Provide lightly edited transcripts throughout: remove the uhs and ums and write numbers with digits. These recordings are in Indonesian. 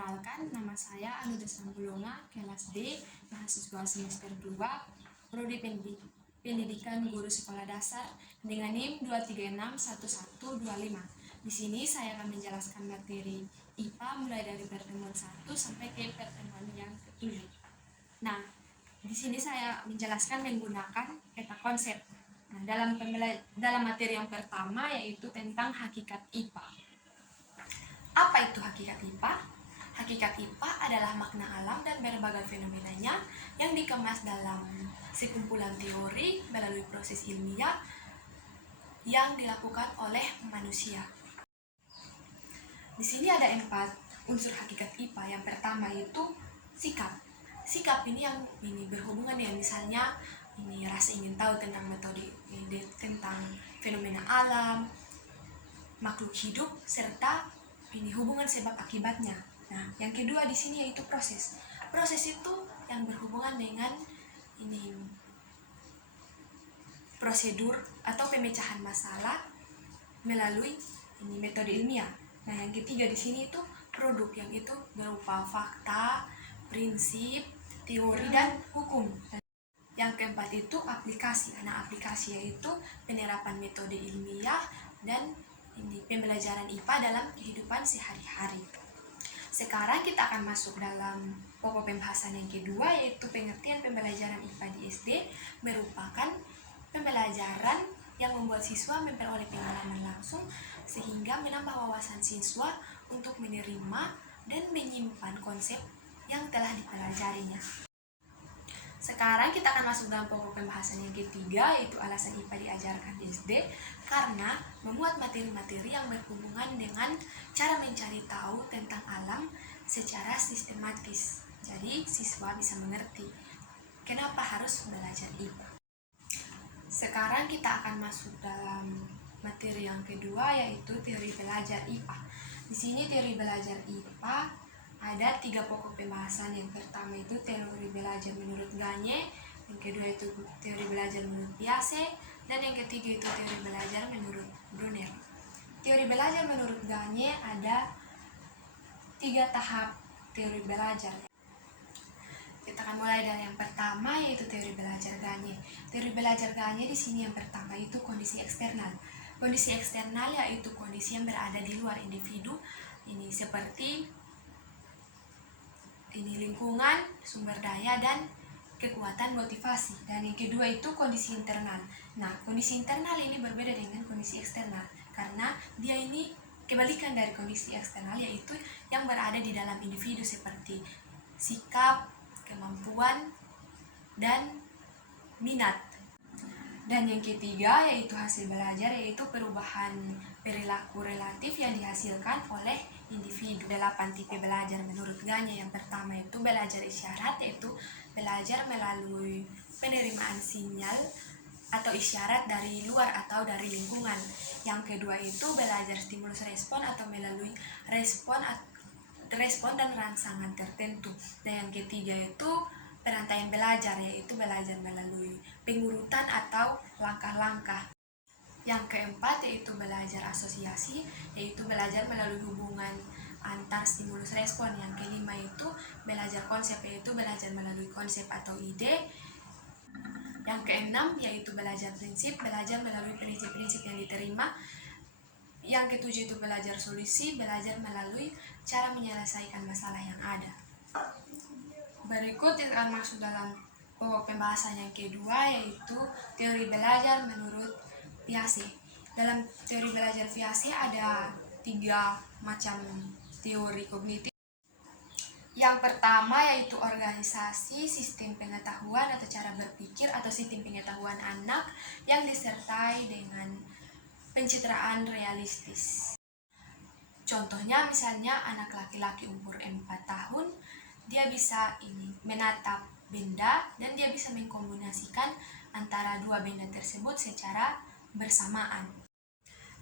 Perkenalkan, nama saya Anuda Sambulonga, kelas D, mahasiswa semester 2, Prodi Pendidikan Guru Sekolah Dasar dengan NIM 2361125. Di sini saya akan menjelaskan materi IPA mulai dari pertemuan 1 sampai ke pertemuan yang ke-7. Nah, di sini saya menjelaskan menggunakan peta konsep. Nah, dalam materi yang pertama yaitu tentang hakikat IPA. Apa itu hakikat IPA? Hakikat IPA adalah makna alam dan berbagai fenomenanya yang dikemas dalam sekumpulan teori melalui proses ilmiah yang dilakukan oleh manusia. Di sini ada 4 unsur hakikat IPA. Yang pertama itu sikap. Sikap ini yang berhubungan dengan misalnya rasa ingin tahu tentang metode, tentang fenomena alam, makhluk hidup, serta hubungan sebab akibatnya. Nah, yang kedua di sini yaitu proses. Proses itu yang berhubungan dengan prosedur atau pemecahan masalah melalui metode ilmiah. Nah, yang ketiga di sini itu produk, yang itu berupa fakta, prinsip, teori dan hukum. Yang keempat itu aplikasi. Nah, aplikasi yaitu penerapan metode ilmiah dan pembelajaran IPA dalam kehidupan sehari-hari. Sekarang kita akan masuk dalam pokok pembahasan yang kedua, yaitu pengertian pembelajaran IPA di SD merupakan pembelajaran yang membuat siswa memperoleh pengalaman langsung sehingga menambah wawasan siswa untuk menerima dan menyimpan konsep yang telah dipelajarinya. Sekarang kita akan masuk dalam pokok pembahasan yang ketiga, yaitu alasan IPA diajarkan di SD, karena memuat materi-materi yang berhubungan dengan cara mencari tahu tentang alam secara sistematis. Jadi siswa bisa mengerti kenapa harus belajar IPA. Sekarang kita akan masuk dalam materi yang kedua, yaitu teori belajar IPA. Di sini teori belajar IPA ada 3 pokok pembahasan. Yang pertama itu teori belajar menurut Gagne, yang kedua itu teori belajar menurut Piaget, dan yang ketiga itu teori belajar menurut Brunner. Teori belajar menurut Gagne ada 3 tahap teori belajar. Kita akan mulai dari yang pertama, yaitu teori belajar Gagne. Teori belajar Gagne di sini yang pertama itu kondisi eksternal. Kondisi eksternal yaitu kondisi yang berada di luar individu, seperti lingkungan, sumber daya, dan kekuatan motivasi. Dan yang kedua itu kondisi internal. Nah, kondisi internal ini berbeda dengan kondisi eksternal karena dia ini kebalikan dari kondisi eksternal, yaitu yang berada di dalam individu seperti sikap, kemampuan, dan minat. Dan yang ketiga yaitu hasil belajar, yaitu perubahan perilaku relatif yang dihasilkan oleh individu. 8 tipe belajar menurut Gagne. Yang pertama itu belajar isyarat, yaitu belajar melalui penerimaan sinyal atau isyarat dari luar atau dari lingkungan. Yang kedua itu belajar stimulus respon atau melalui respon dan rangsangan tertentu. Dan yang ketiga itu perantaian belajar, yaitu belajar melalui pengurutan atau langkah-langkah. Yang keempat yaitu belajar asosiasi, yaitu belajar melalui hubungan antar stimulus respon. Yang kelima itu belajar konsep, yaitu belajar melalui konsep atau ide. Yang keenam yaitu belajar prinsip, belajar melalui prinsip-prinsip yang diterima. Yang ketujuh itu belajar solusi, belajar melalui cara menyelesaikan masalah yang ada. Berikut kita akan masuk dalam pokok pembahasan yang kedua, yaitu teori belajar menurut Piaget. Dalam teori belajar Piaget ada 3 macam teori kognitif. Yang pertama yaitu organisasi sistem pengetahuan atau cara berpikir atau sistem pengetahuan anak yang disertai dengan pencitraan realistis. Contohnya misalnya anak laki-laki umur 4 tahun, dia bisa menatap benda dan dia bisa mengkombinasikan antara 2 benda tersebut secara bersamaan.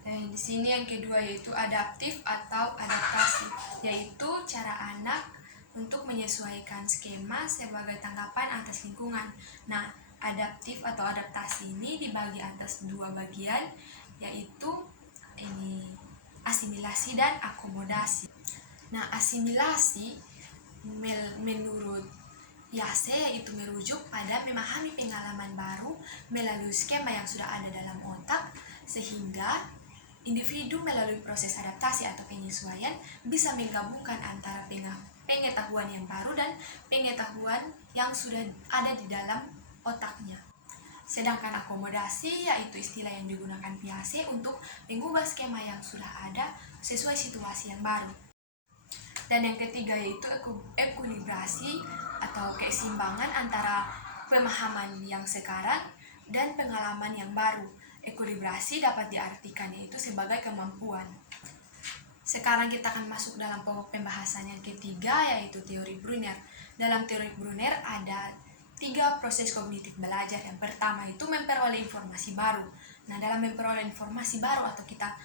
Dan di sini yang kedua yaitu adaptif atau adaptasi, yaitu cara anak untuk menyesuaikan skema sebagai tanggapan atas lingkungan. Nah, adaptif atau adaptasi ini dibagi atas 2 bagian, yaitu asimilasi dan akomodasi. Nah, asimilasi menurut Piaget yaitu merujuk pada memahami pengalaman baru melalui skema yang sudah ada dalam otak, sehingga individu melalui proses adaptasi atau penyesuaian bisa menggabungkan antara pengetahuan yang baru dan pengetahuan yang sudah ada di dalam otaknya. Sedangkan akomodasi yaitu istilah yang digunakan Piaget untuk mengubah skema yang sudah ada sesuai situasi yang baru. Dan yang ketiga yaitu ekuilibrasi atau keseimbangan antara pemahaman yang sekarang dan pengalaman yang baru. Ekuilibrasi dapat diartikan yaitu sebagai kemampuan. Sekarang kita akan masuk dalam pokok pembahasan yang ketiga yaitu teori Brunner. Dalam teori Brunner ada 3 proses kognitif belajar. Yang pertama itu memperoleh informasi baru. Nah, dalam memperoleh informasi baru atau kita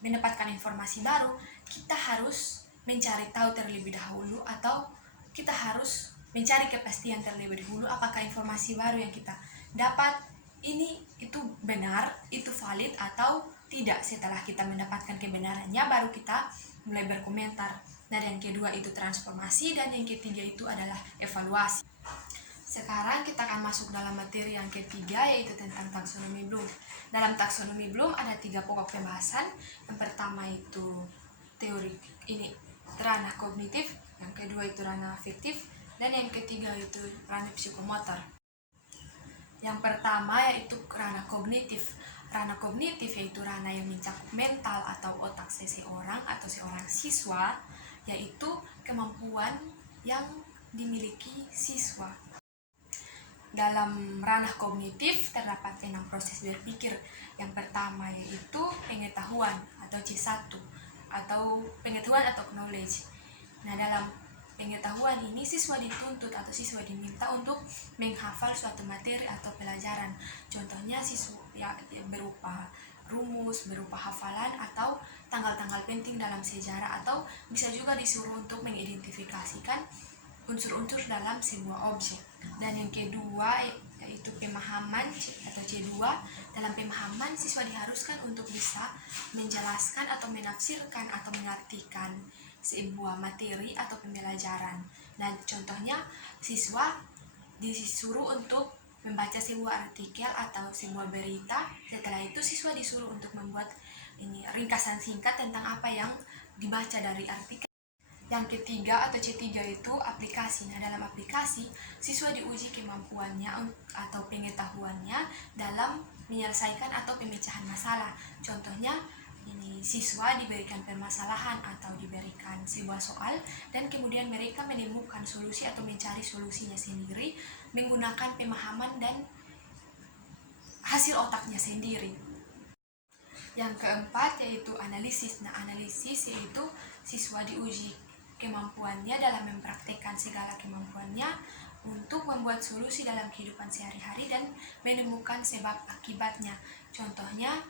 mendapatkan informasi baru, kita harus mencari tahu terlebih dahulu atau kita harus mencari kepastian terlebih dahulu apakah informasi baru yang kita dapat itu benar, itu valid atau tidak. Setelah kita mendapatkan kebenarannya baru kita mulai berkomentar. Nah, yang kedua itu transformasi dan yang ketiga itu adalah evaluasi. Sekarang kita akan masuk dalam materi yang ketiga yaitu tentang taksonomi Bloom. Dalam taksonomi Bloom ada 3 pokok pembahasan. Yang pertama itu teori ranah kognitif, yang kedua itu ranah afektif, dan yang ketiga itu ranah psikomotor. Yang pertama yaitu ranah kognitif. Ranah kognitif yaitu ranah yang mencakup mental atau otak seseorang atau seorang siswa, yaitu kemampuan yang dimiliki siswa. Dalam ranah kognitif terdapat 6 proses berpikir. Yang pertama yaitu pengetahuan atau C1 atau pengetahuan atau knowledge. Nah, dalam pengetahuan ini siswa dituntut atau siswa diminta untuk menghafal suatu materi atau pelajaran. Contohnya siswa berupa rumus, berupa hafalan atau tanggal-tanggal penting dalam sejarah, atau bisa juga disuruh untuk mengidentifikasikan unsur-unsur dalam sebuah objek. Dan yang kedua yaitu pemahaman atau C2. Dalam pemahaman siswa diharuskan untuk bisa menjelaskan atau menafsirkan atau mengartikan sebuah materi atau pembelajaran. Nah, contohnya siswa disuruh untuk membaca sebuah artikel atau sebuah berita. Setelah itu siswa disuruh untuk membuat ringkasan singkat tentang apa yang dibaca dari artikel. Yang ketiga atau C3 itu aplikasi. Nah, dalam aplikasi siswa diuji kemampuannya atau pengetahuannya dalam menyelesaikan atau pemecahan masalah. Contohnya siswa diberikan permasalahan atau diberikan sebuah soal dan kemudian mereka menemukan solusi atau mencari solusinya sendiri menggunakan pemahaman dan hasil otaknya sendiri. Yang keempat yaitu analisis. Nah, analisis yaitu siswa diuji kemampuannya dalam mempraktikkan segala kemampuannya untuk membuat solusi dalam kehidupan sehari-hari dan menemukan sebab akibatnya. Contohnya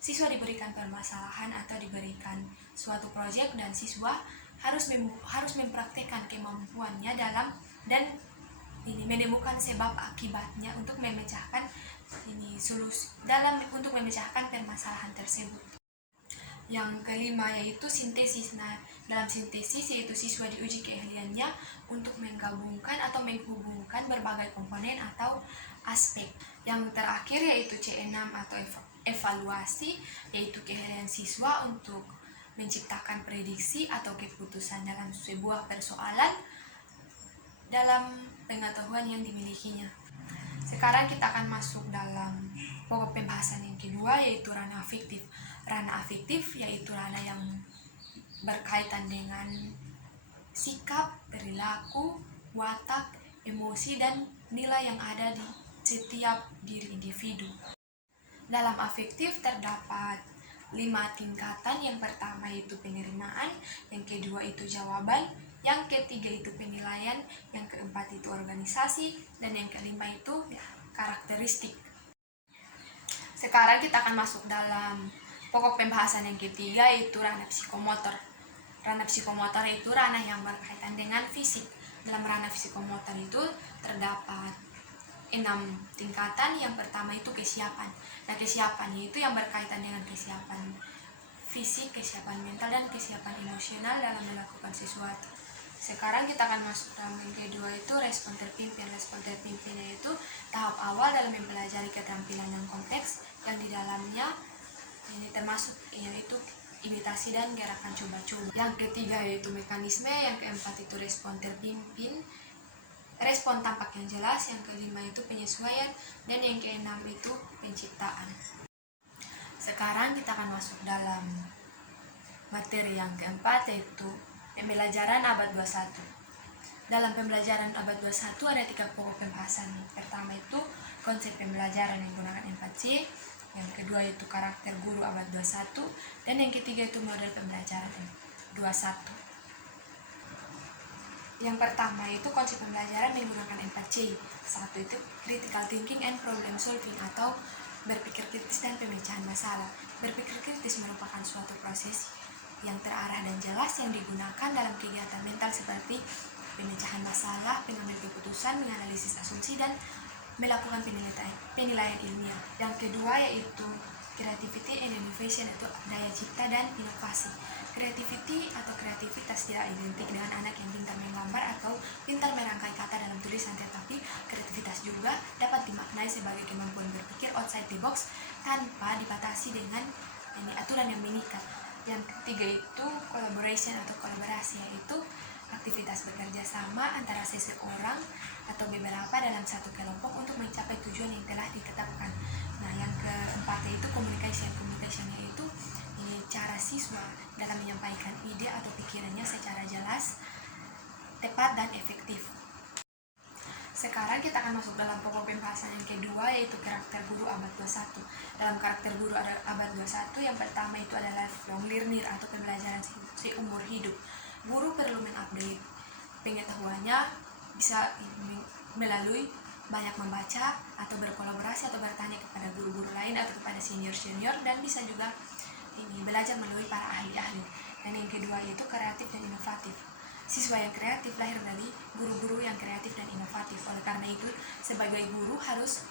siswa diberikan permasalahan atau diberikan suatu proyek dan siswa harus mempraktikkan kemampuannya dalam dan menemukan sebab akibatnya untuk memecahkan solusi untuk memecahkan permasalahan tersebut. Yang kelima yaitu sintesis. Nah, dalam sintesis yaitu siswa diuji keahliannya untuk menggabungkan atau menghubungkan berbagai komponen atau aspek. Yang terakhir yaitu C6 atau evaluasi, yaitu keahlian siswa untuk menciptakan prediksi atau keputusan dalam sebuah persoalan dalam pengetahuan yang dimilikinya. Sekarang kita akan masuk dalam pokok pembahasan yang kedua yaitu ranah afektif. Ranah afektif yaitu ranah yang berkaitan dengan sikap, perilaku, watak, emosi, dan nilai yang ada di setiap diri individu. Dalam afektif terdapat 5 tingkatan. Yang pertama itu penerimaan, yang kedua itu jawaban, yang ketiga itu penilaian, yang keempat itu organisasi, dan yang kelima itu karakteristik. Sekarang kita akan masuk dalam pokok pembahasan yang ketiga yaitu ranah psikomotor. Ranah psikomotor itu ranah yang berkaitan dengan fisik. Dalam ranah psikomotor itu terdapat 6 tingkatan. Yang pertama itu kesiapan. Nah, kesiapan itu yang berkaitan dengan kesiapan fisik, kesiapan mental, dan kesiapan emosional dalam melakukan sesuatu. Sekarang kita akan masuk dalam yang kedua, itu respon terpimpin. Respon terpimpin yaitu tahap awal dalam mempelajari keterampilan yang kompleks yang di dalamnya ini termasuk yaitu imitasi dan gerakan coba-coba. Yang ketiga yaitu mekanisme, yang keempat itu respon terpimpin, respon tampak yang jelas, yang kelima itu penyesuaian, dan yang keenam itu penciptaan. Sekarang kita akan masuk dalam materi yang keempat, yaitu pembelajaran abad 21. Dalam pembelajaran abad 21 ada 3 pokok pembahasan. Pertama itu konsep pembelajaran yang menggunakan 4C, yang kedua itu karakter guru abad 21, dan yang ketiga itu model pembelajaran 21. Yang pertama itu konsep pembelajaran menggunakan 4C. Satu itu critical thinking and problem solving atau berpikir kritis dan pemecahan masalah. Berpikir kritis merupakan suatu proses yang terarah dan jelas yang digunakan dalam kegiatan mental seperti pemecahan masalah, pengambil keputusan, menganalisis asumsi, dan melakukan penilaian ilmiah. Yang kedua yaitu creativity and innovation, atau daya cipta dan inovasi. Creativity atau kreativitas tidak identik dengan anak yang pintar menggambar atau pintar merangkai kata dalam tulisan, tetapi kreativitas juga dapat dimaknai sebagai kemampuan berpikir outside the box tanpa dibatasi dengan aturan yang mengikat. Yang ketiga itu collaboration atau kolaborasi, yaitu aktivitas bekerja sama antara seseorang atau beberapa dalam satu kelompok untuk mencapai tujuan yang telah ditetapkan. Nah, yang keempat yaitu communication. Communication yaitu cara siswa dalam menyampaikan ide atau pikirannya secara jelas, tepat, dan efektif. Sekarang kita akan masuk dalam pokok pembahasan yang kedua, yaitu karakter guru abad 21. Dalam karakter guru abad 21, yang pertama itu adalah lifelong learner atau pembelajaran seumur hidup. Guru perlu mengupdate pengetahuannya, bisa melalui banyak membaca atau berkolaborasi atau bertanya kepada guru-guru lain atau kepada senior-senior, dan bisa juga belajar melalui para ahli-ahli. Dan yang kedua yaitu kreatif dan inovatif. Siswa yang kreatif lahir dari guru-guru yang kreatif dan inovatif. Oleh karena itu, sebagai guru harus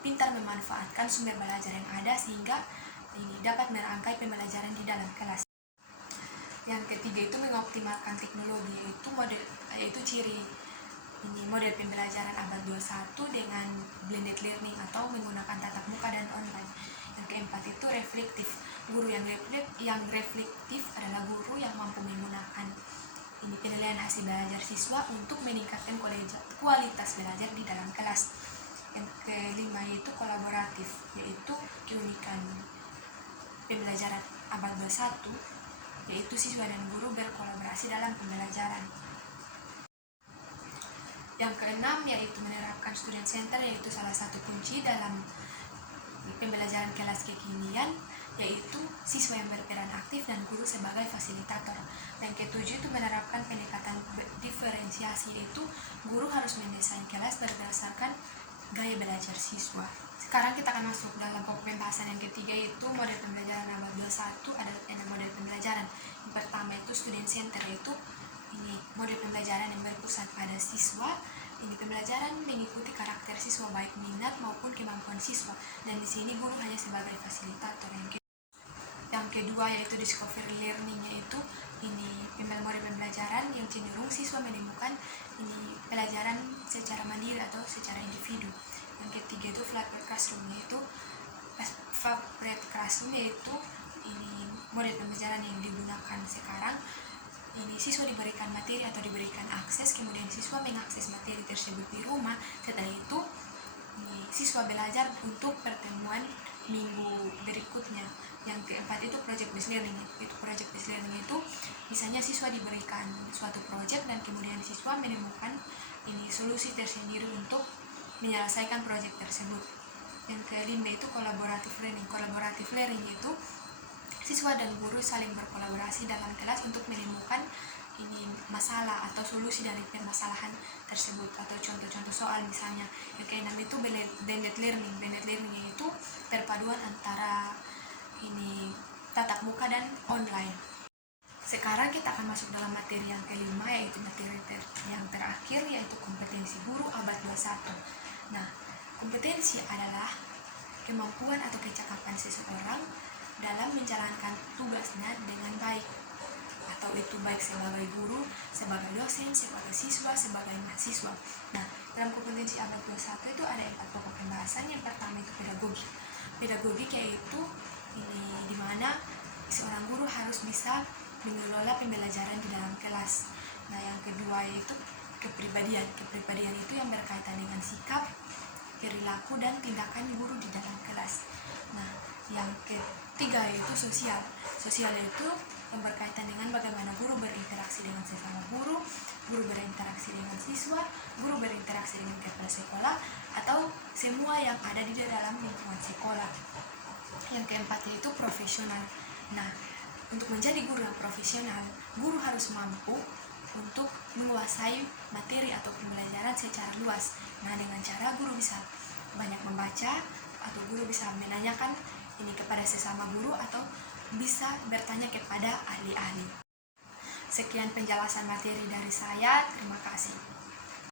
pintar memanfaatkan sumber belajar yang ada sehingga dapat merangkai pembelajaran di dalam kelas. Yang ketiga itu mengoptimalkan teknologi, yaitu ciri model pembelajaran abad 21 dengan blended learning atau menggunakan tatap muka dan online. Yang keempat itu reflektif. Guru yang reflektif adalah guru yang mampu menggunakan penilaian hasil belajar siswa untuk meningkatkan kualitas belajar di dalam kelas. Yang kelima yaitu kolaboratif, yaitu keunikan pembelajaran abad 21, yaitu siswa dan guru berkolaborasi dalam pembelajaran. Yang keenam yaitu menerapkan student center, yaitu salah satu kunci dalam pembelajaran kelas kekinian, yaitu siswa yang berperan aktif dan guru sebagai fasilitator. Yang ketujuh itu menerapkan pendekatan diferensiasi, yaitu guru harus mendesain kelas berdasarkan gaya belajar siswa. Sekarang kita akan masuk dalam pokok pembahasan yang ketiga, yaitu model pembelajaran abad 21. Ada 6 model pembelajaran. Yang pertama itu student center, yaitu model pembelajaran yang berpusat pada siswa. Pembelajaran mengikuti karakter siswa, baik minat maupun kemampuan siswa, dan di sini guru hanya sebagai fasilitator. Yang kedua yaitu discovery learning, yaitu model pembelajaran yang cenderung siswa menemukan pelajaran secara mandiri atau secara individu. Yang ketiga itu flatbread classroom, yaitu model pembelajaran yang digunakan sekarang. Siswa diberikan materi atau diberikan akses, kemudian siswa mengakses materi tersebut di rumah. Setelah itu siswa belajar untuk pertemuan minggu berikutnya. Yang keempat itu project based learning. Project based learning itu misalnya siswa diberikan suatu project dan kemudian siswa menemukan solusi tersendiri untuk menyelesaikan project tersebut. Yang kelima itu collaborative learning. Collaborative learning itu siswa dan guru saling berkolaborasi dalam kelas untuk menemukan masalah atau solusi dari permasalahan tersebut atau contoh-contoh soal misalnya. Yang keenam itu blended learning. Blended learning yaitu perpaduan antara tatap muka dan online. Sekarang kita akan masuk dalam materi yang kelima, yaitu materi yang terakhir, yaitu kompetensi guru abad 21. Nah, kompetensi adalah kemampuan atau kecakapan seseorang dalam menjalankan tugasnya dengan baik, atau itu baik sebagai guru, sebagai dosen, sebagai siswa, sebagai mahasiswa. Nah, dalam kompetensi abad 21 itu ada 4 pokok pembahasan. Yang pertama itu pedagogik. Pedagogik yaitu ini dimana seorang guru harus bisa mengelola pembelajaran di dalam kelas. Nah, yang kedua yaitu kepribadian. Kepribadian itu yang berkaitan dengan sikap, perilaku, dan tindakan guru di dalam kelas. Nah, yang ketiga yaitu sosial. Sosial itu yang berkaitan dengan bagaimana guru berinteraksi dengan sesama guru, guru berinteraksi dengan siswa, guru berinteraksi dengan kepala sekolah, atau semua yang ada di dalam lingkungan sekolah. Yang keempat yaitu profesional. Nah, untuk menjadi guru yang profesional, guru harus mampu untuk menguasai materi atau pembelajaran secara luas. Nah, dengan cara guru bisa banyak membaca, atau guru bisa menanyakan ini kepada sesama guru, atau bisa bertanya kepada ahli-ahli. Sekian penjelasan materi dari saya. Terima kasih.